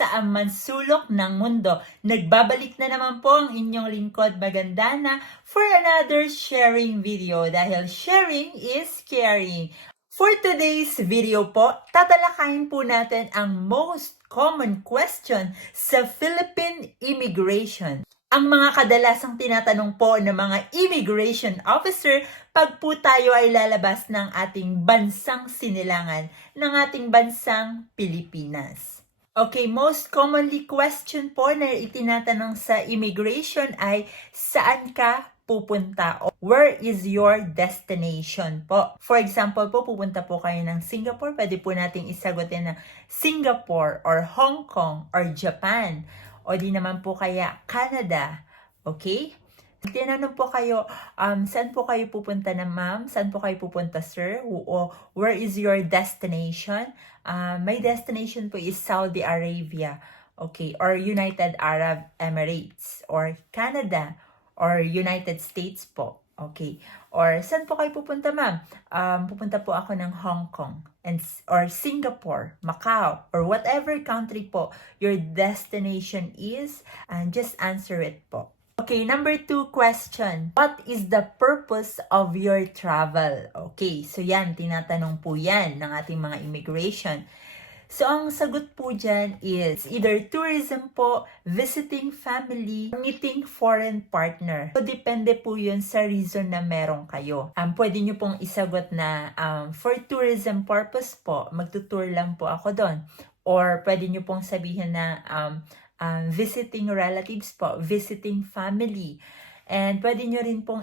saan man sulok ng mundo. Nagbabalik na naman po ang inyong lingkod Magandana for another sharing video dahil sharing is caring. For today's video po, tatalakayin po natin ang most common question sa Philippine immigration. Ang mga kadalasang tinatanong po ng mga immigration officer pag po tayo ay lalabas ng ating bansang sinilangan, ng ating bansang Pilipinas. Okay, most commonly question po na itinatanong sa immigration ay saan ka pupunta o where is your destination po. For example po, pupunta po kayo ng Singapore, pwede po nating isagutin na Singapore or Hong Kong or Japan. O di naman po kaya Canada, okay? Tinanong po kayo, saan po kayo pupunta na ma'am? Saan po kayo pupunta sir? O where is your destination? My destination po is Saudi Arabia, okay? Or United Arab Emirates, or Canada, or United States po. Okay. Or saan po kayo pupunta, ma'am? Pupunta po ako ng Hong Kong or Singapore, Macau, or whatever country po your destination is, and just answer it po. Okay, number 2 question. What is the purpose of your travel? Okay, so yan, tinatanong po yan ng ating mga immigration. So, ang sagot po dyan is either tourism po, visiting family, meeting foreign partner. So, depende po yun sa reason na meron kayo. Pwede nyo pong isagot na for tourism purpose po, magtutour lang po ako doon. Or pwede nyo pong sabihin na visiting relatives po, visiting family. And pwede nyo rin pong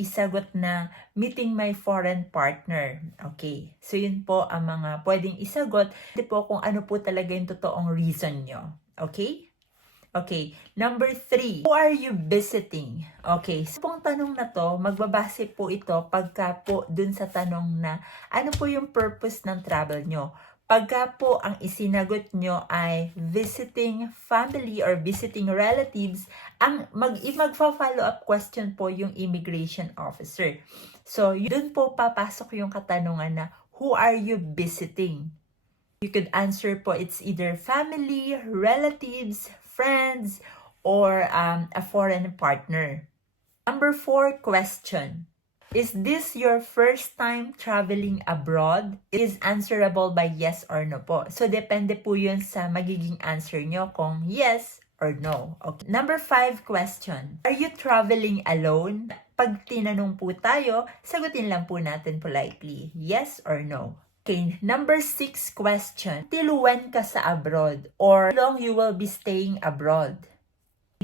isagot na meeting my foreign partner. Okay. So, yun po ang mga pwedeng isagot. Hindi po kung ano po talaga yung totoong reason nyo. Okay? Okay. Number 3. Who are you visiting? Okay. So, pong tanong na to, magbabase po ito pagka po dun sa tanong na ano po yung purpose ng travel nyo. Pagka po ang isinagot nyo ay visiting family or visiting relatives, ang magfa-follow up question po yung immigration officer. So, dun po papasok yung katanungan na, who are you visiting? You could answer po, it's either family, relatives, friends, or a foreign partner. Number 4 question. Is this your first time traveling abroad? It is answerable by yes or no po. So, depende po yun sa magiging answer nyo kung yes or no. Okay. Number 5 question. Are you traveling alone? Pag tinanong po tayo, sagutin lang po natin politely. Yes or no? Okay. Number 6 question. Till when ka sa abroad? Or how long you will be staying abroad?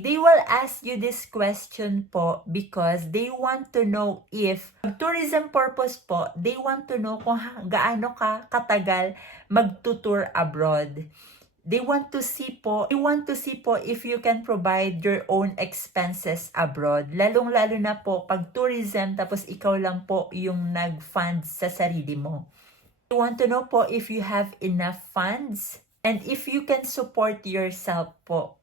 They will ask you this question po because they want to know if, tourism purpose po, they want to know kung gaano ka katagal magtutour abroad. They want to see po if you can provide your own expenses abroad. Lalong-lalo na po pag tourism tapos ikaw lang po yung nag-fund sa sarili mo. They want to know po if you have enough funds and if you can support yourself po.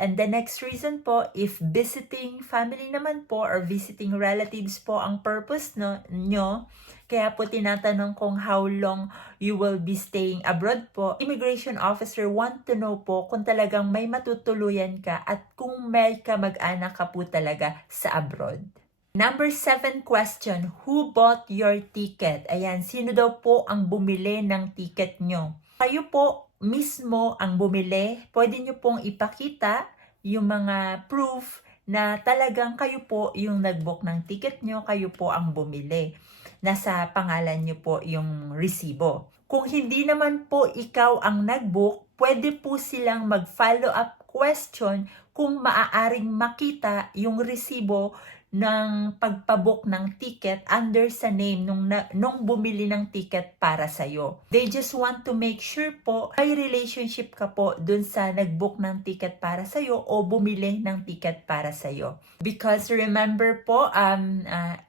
And the next reason po, if visiting family naman po or visiting relatives po ang purpose nyo, kaya po tinatanong kung how long you will be staying abroad po, immigration officer want to know po kung talagang may matutuluyan ka at kung may kamag-anak ka po talaga sa abroad. Number 7 question, who bought your ticket? Ayan, sino daw po ang bumili ng ticket nyo? Kayo po mismo ang bumili, pwede nyo pong ipakita yung mga proof na talagang kayo po yung nag-book ng ticket nyo, kayo po ang bumili. Nasa pangalan nyo po yung resibo. Kung hindi naman po ikaw ang nag-book, pwede po silang mag-follow up question kung maaaring makita yung resibo ng pagpabook ng ticket under sa name nung bumili ng ticket para sa'yo. They just want to make sure po may relationship ka po dun sa nag-book ng ticket para sa'yo o bumili ng ticket para sa'yo. Because remember po,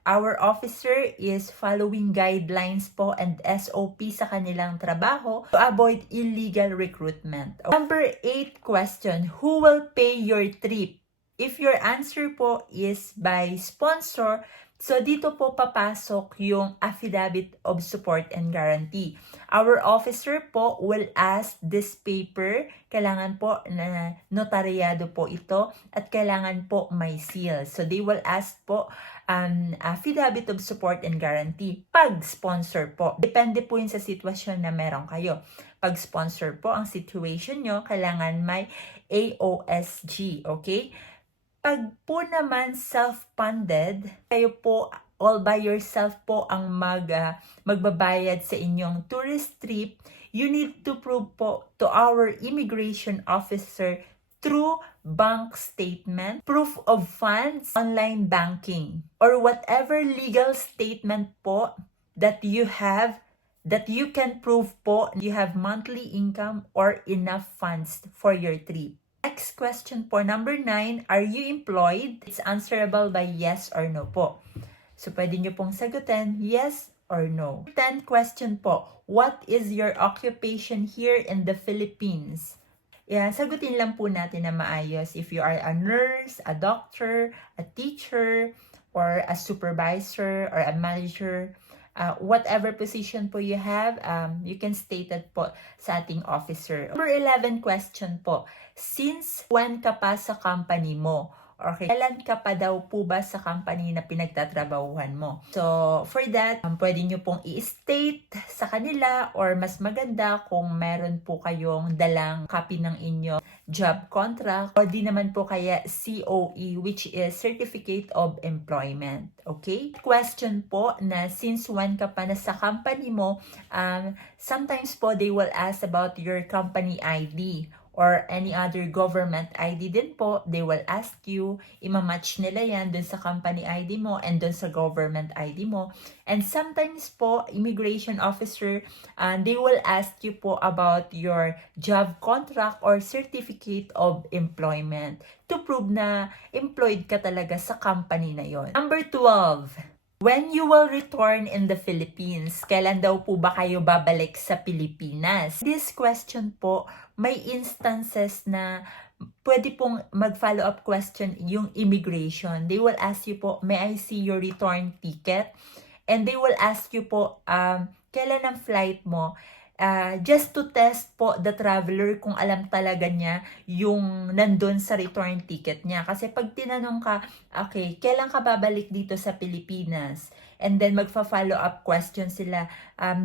our officer is following guidelines po and SOP sa kanilang trabaho to avoid illegal recruitment. Number 8 question, who will pay your trip? If your answer po is by sponsor, So, dito po papasok yung affidavit of support and guarantee. Our officer po will ask this paper. Kailangan po na notaryado po ito at kailangan po may seal. So, they will ask po affidavit of support and guarantee pag sponsor po. Depende po yun sa sitwasyon na meron kayo. Pag sponsor po ang situation nyo, kailangan may AOSG, okay? Pag po naman self-funded, kayo po all by yourself po ang magbabayad sa inyong tourist trip, you need to prove po to our immigration officer through bank statement, proof of funds, online banking, or whatever legal statement po that you have that you can prove po you have monthly income or enough funds for your trip. Next question po, number 9, are you employed? It's answerable by yes or no po. So, pwede nyo pong sagutin yes or no. 10th question po, what is your occupation here in the Philippines? Yeah, sagutin lang po natin na maayos. If you are a nurse, a doctor, a teacher, or a supervisor, or a manager, whatever position po you have, you can state it po sa ating officer. Number 11 question po, since when ka pa sa company mo? Okay, kailan ka pa daw po ba sa company na pinagtatrabahuhan mo? So, for that, pwede nyo pong i-state sa kanila or mas maganda kung meron po kayong dalang copy ng inyo job contract o di naman po kaya COE, which is Certificate of Employment. Okay? Question po na since when ka pa na sa company mo, sometimes po they will ask about your company ID or any other government ID din po. They will ask you, imamatch nila yan dun sa company ID mo and dun sa government ID mo. And sometimes po, immigration officer, they will ask you po about your job contract or certificate of employment to prove na employed ka talaga sa company na yon. Number 12, when you will return in the Philippines, kailan daw po ba kayo babalik sa Pilipinas? This question po, may instances na pwede pong mag-follow up question yung immigration. They will ask you po, may I see your return ticket? And they will ask you po, kailan ang flight mo? Just to test po the traveler kung alam talaga niya yung nandun sa return ticket niya. Kasi pag tinanong ka, okay, kailan ka babalik dito sa Pilipinas? And then magfa-follow up question sila,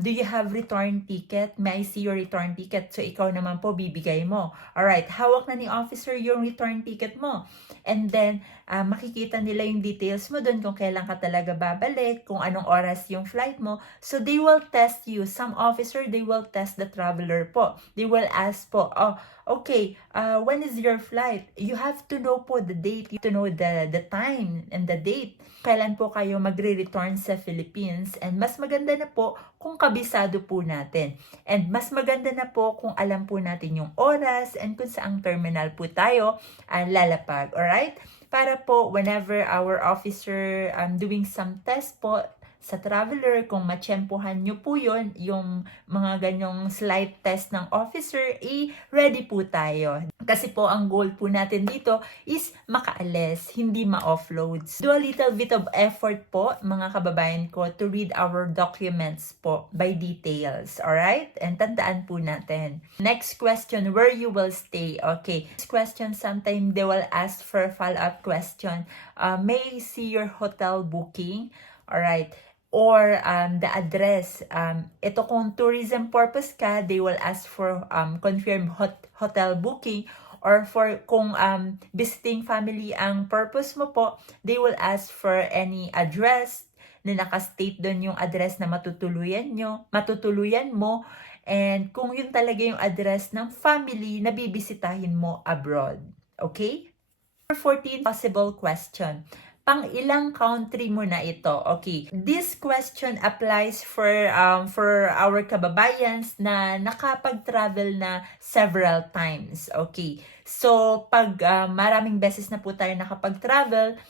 do you have return ticket? May I see your return ticket? So ikaw naman po bibigay mo. Alright, hawak na ni officer yung return ticket mo. And then makikita nila yung details mo dun kung kailan ka talaga babalik, kung anong oras yung flight mo. So they will test you. Some officer, they will test the traveler po. They will ask po, oh, okay, when is your flight? You have to know po the date. You have to know the time and the date. Kailan po kayo magre-return sa Philippines. And mas maganda na po kung kabisado po natin. And mas maganda na po kung alam po natin yung oras and kung saang terminal po tayo lalapag. Alright? Para po whenever our officer doing some test po sa traveler, kung matsyempohan nyo po yun, yung mga ganyong slight test ng officer, ready po tayo. Kasi po ang goal po natin dito is makaalis, hindi ma-offload. Do a little bit of effort po, mga kababayan ko, to read our documents po by details. Alright? And tandaan po natin. Next question, where you will stay. Okay. Next question, sometimes they will ask for a follow-up question. May I see your hotel booking? Alright. Or the address. Ito kung tourism purpose ka, they will ask for confirmed hotel booking. Or for kung visiting family ang purpose mo po, they will ask for any address na nakastate doon yung address na matutuluyan mo. And kung yun talaga yung address ng family na bibisitahin mo abroad. Okay? Number 14, possible question. Pang ilang country mo na ito? Okay. This question applies for our kababayans na nakapag-travel na several times. Okay. So, pag maraming beses na po tayo nakapag-travel,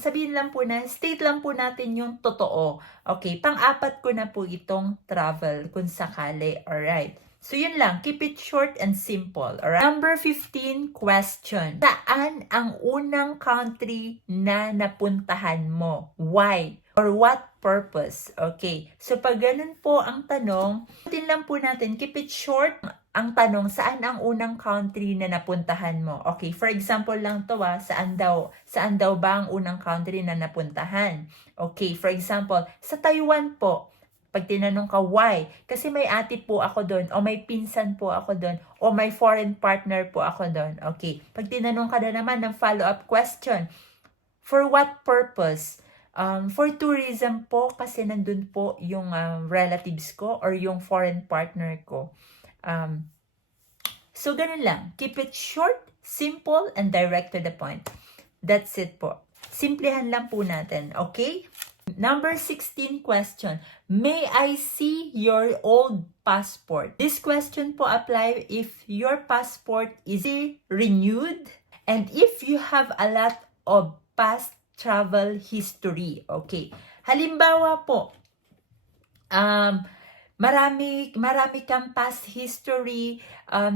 sabihin lang po na, state lang po natin yung totoo. Okay. Pang-apat ko na po itong travel kung sakali. Alright. So, yun lang. Keep it short and simple. Alright? Number 15 question. Saan ang unang country na napuntahan mo? Why? or what purpose? Okay. So, pag ganun po ang tanong, tin lang po natin, keep it short. Ang tanong, saan ang unang country na napuntahan mo? Okay, for example lang to saan daw ba ang unang country na napuntahan? Okay, for example, sa Taiwan po. Pag tinanong ka, why? Kasi may ate po ako doon, o may pinsan po ako doon, o may foreign partner po ako doon. Okay, pag tinanong ka na naman ng follow-up question, for what purpose? For tourism po, kasi nandun po yung relatives ko or yung foreign partner ko. So, ganun lang. Keep it short, simple, and direct to the point. That's it po. Simplihan lang po natin, okay? Number 16 question. May I see your old passport? This question po apply if your passport is renewed and if you have a lot of past travel history. Okay. Halimbawa po, marami kang past history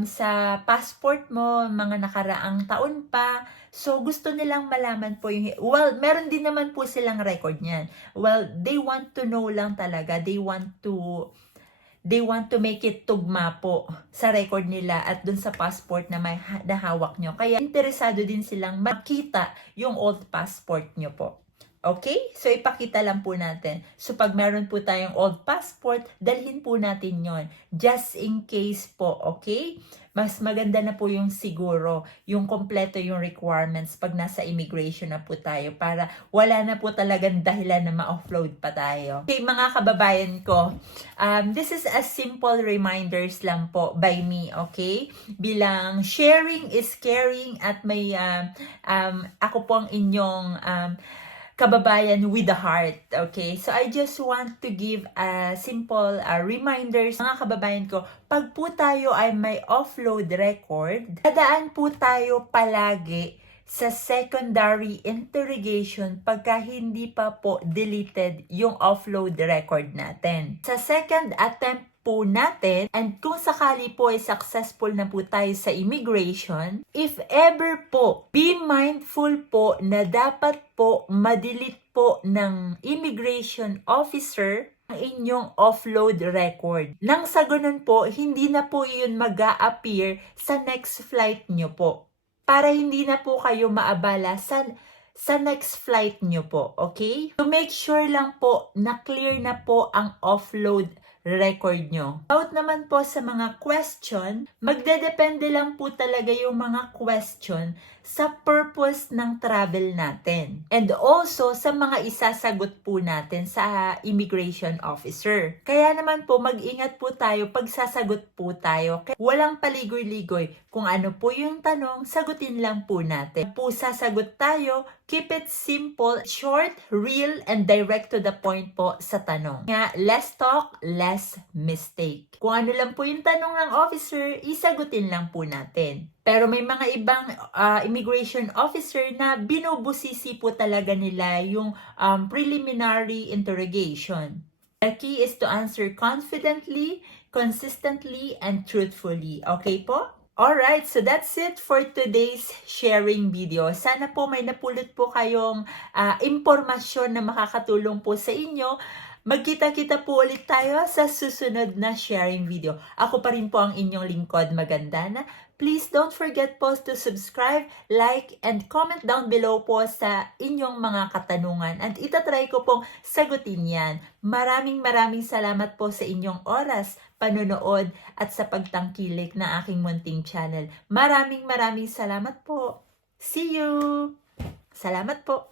sa passport mo, mga nakaraang taon pa. So, gusto nilang malaman po yung, meron din naman po silang record niyan. Well, they want to know lang talaga. They want to make it tugma po sa record nila at dun sa passport na may nahawak nyo. Kaya, interesado din silang makita yung old passport nyo po. Okay? So, ipakita lang po natin. So, pag meron po tayong old passport, dalhin po natin yon just in case po, okay? Mas maganda na po yung siguro, yung kompleto yung requirements pag nasa immigration na po tayo para wala na po talagang dahilan na ma-offload pa tayo. Okay, mga kababayan ko, this is a simple reminders lang po by me, okay? Bilang sharing is caring at may, ako po ang inyong, kababayan with the heart, okay? So, I just want to give a simple reminders. Mga kababayan ko, pag po tayo ay may offload record, dadaan po tayo palagi sa secondary interrogation pagka hindi pa po deleted yung offload record natin. Sa second attempt po natin, and kung sakali po ay successful na po tayo sa immigration, if ever po, be mindful po na dapat po madelete po ng immigration officer ang inyong offload record. Nang sa ganun po, hindi na po yun mag-a-appear sa next flight nyo po. Para hindi na po kayo maabala sa next flight nyo po, okay? So make sure lang po na clear na po ang offload record nyo. About naman po sa mga question, magdedepende lang po talaga yung mga question sa purpose ng travel natin. And also sa mga isasagot po natin sa immigration officer. Kaya naman po mag-ingat po tayo pag sasagot po tayo. Walang paligoy-ligoy. Kung ano po yung tanong, sagutin lang po natin. Po sasagot tayo, keep it simple, short, real, and direct to the point po sa tanong. Nga, less talk, less mistake. Kung ano lang po yung tanong ng officer, isagutin lang po natin. Pero may mga ibang immigration officer na binubusisi po talaga nila yung preliminary interrogation. The key is to answer confidently, consistently, and truthfully. Okay po? Alright, so that's it for today's sharing video. Sana po may napulot po kayong impormasyon na makakatulong po sa inyo. Magkita-kita po ulit tayo sa susunod na sharing video. Ako pa rin po ang inyong lingkod, Magandana. Please don't forget po to subscribe, like, and comment down below po sa inyong mga katanungan. At itatry ko pong sagutin yan. Maraming salamat po sa inyong oras, panonood, at sa pagtangkilik na aking munting channel. Maraming salamat po. See you! Salamat po!